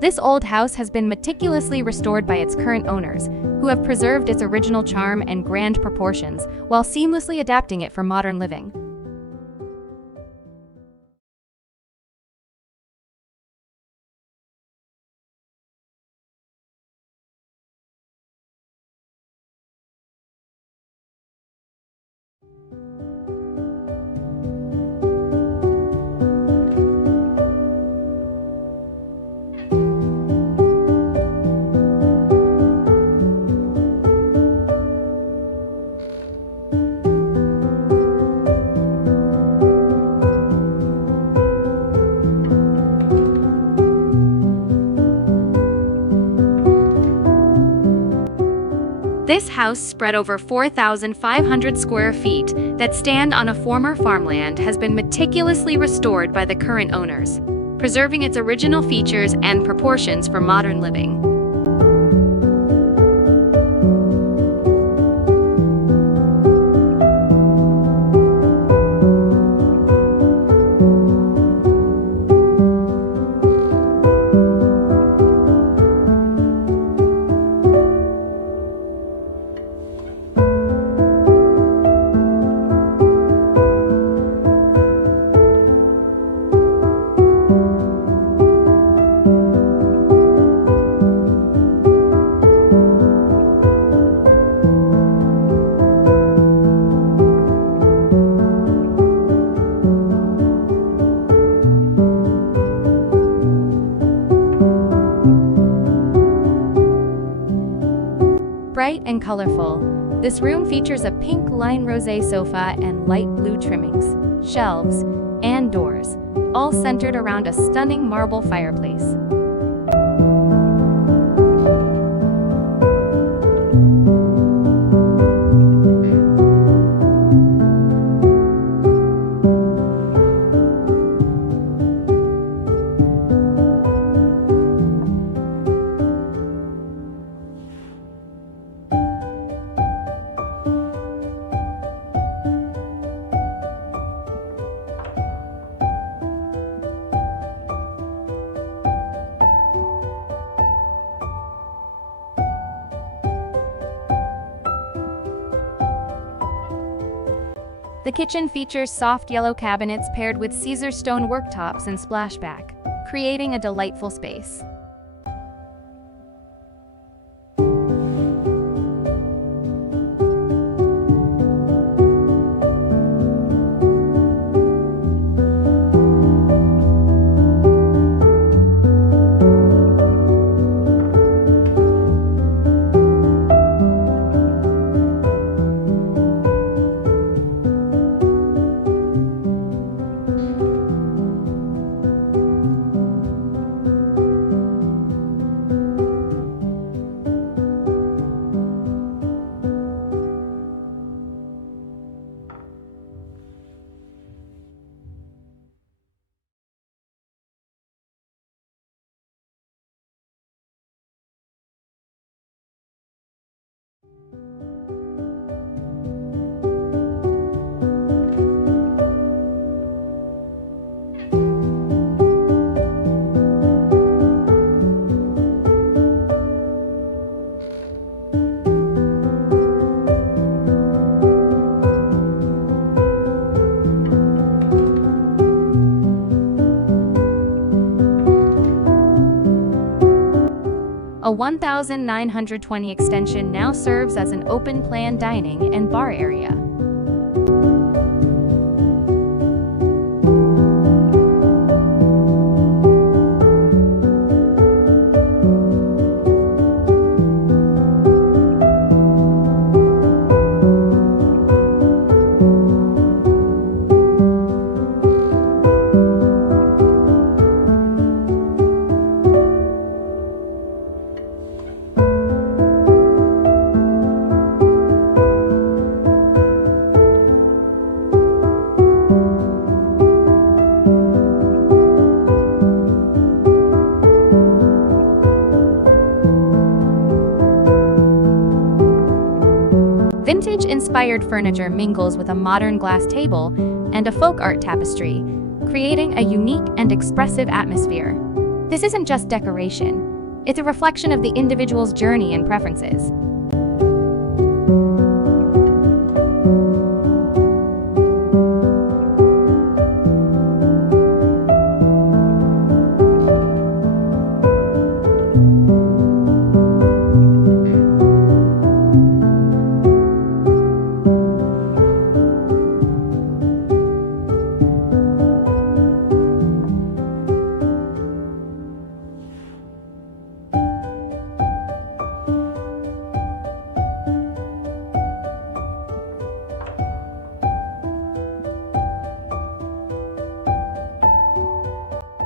This old house has been meticulously restored by its current owners, who have preserved its original charm and grand proportions while seamlessly adapting it for modern living. This house, spread over 4,500 square feet, that stand on a former farmland, has been meticulously restored by the current owners, preserving its original features and proportions for modern living. Bright and colorful, this room features a pink Ligne Roset sofa and light blue trimmings, shelves, and doors, all centered around a stunning marble fireplace. The kitchen features soft yellow cabinets paired with Caesar stone worktops and splashback, creating a delightful space. A 1,920 extension now serves as an open-plan dining and bar area. Vintage-inspired furniture mingles with a modern glass table and a folk art tapestry, creating a unique and expressive atmosphere. This isn't just decoration, it's a reflection of the individual's journey and preferences.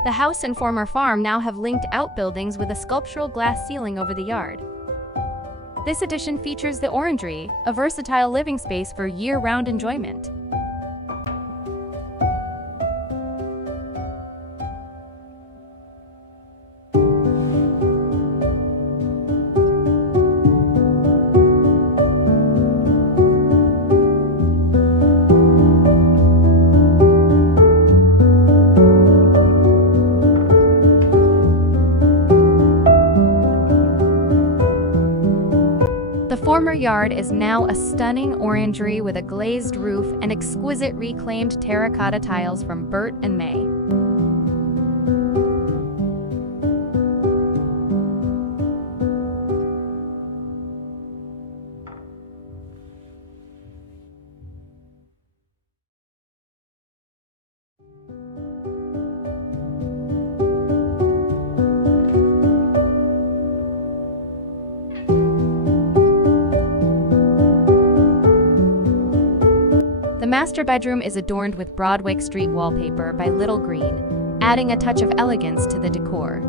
The house and former farm now have linked outbuildings with a sculptural glass ceiling over the yard. This addition features the orangery, a versatile living space for year-round enjoyment. The former yard is now a stunning orangery with a glazed roof and exquisite reclaimed terracotta tiles from Bert and May. The master bedroom is adorned with Broadwick Street wallpaper by Little Green, adding a touch of elegance to the decor.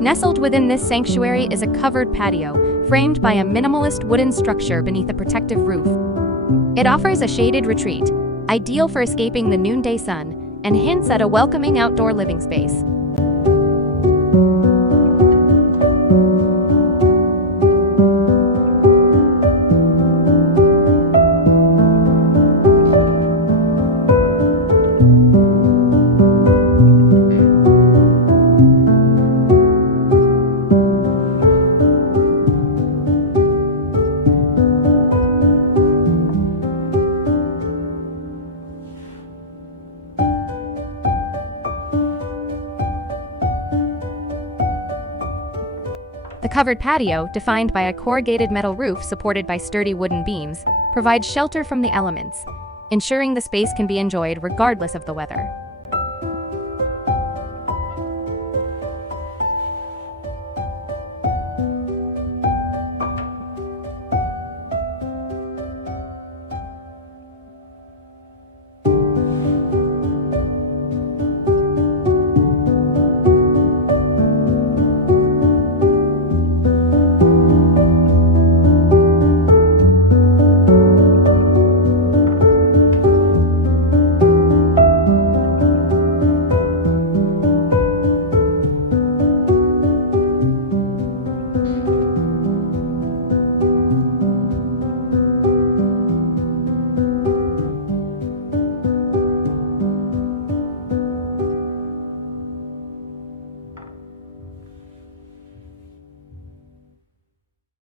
Nestled within this sanctuary is a covered patio, framed by a minimalist wooden structure beneath a protective roof. It offers a shaded retreat, ideal for escaping the noonday sun, and hints at a welcoming outdoor living space. The covered patio, defined by a corrugated metal roof supported by sturdy wooden beams, provides shelter from the elements, ensuring the space can be enjoyed regardless of the weather.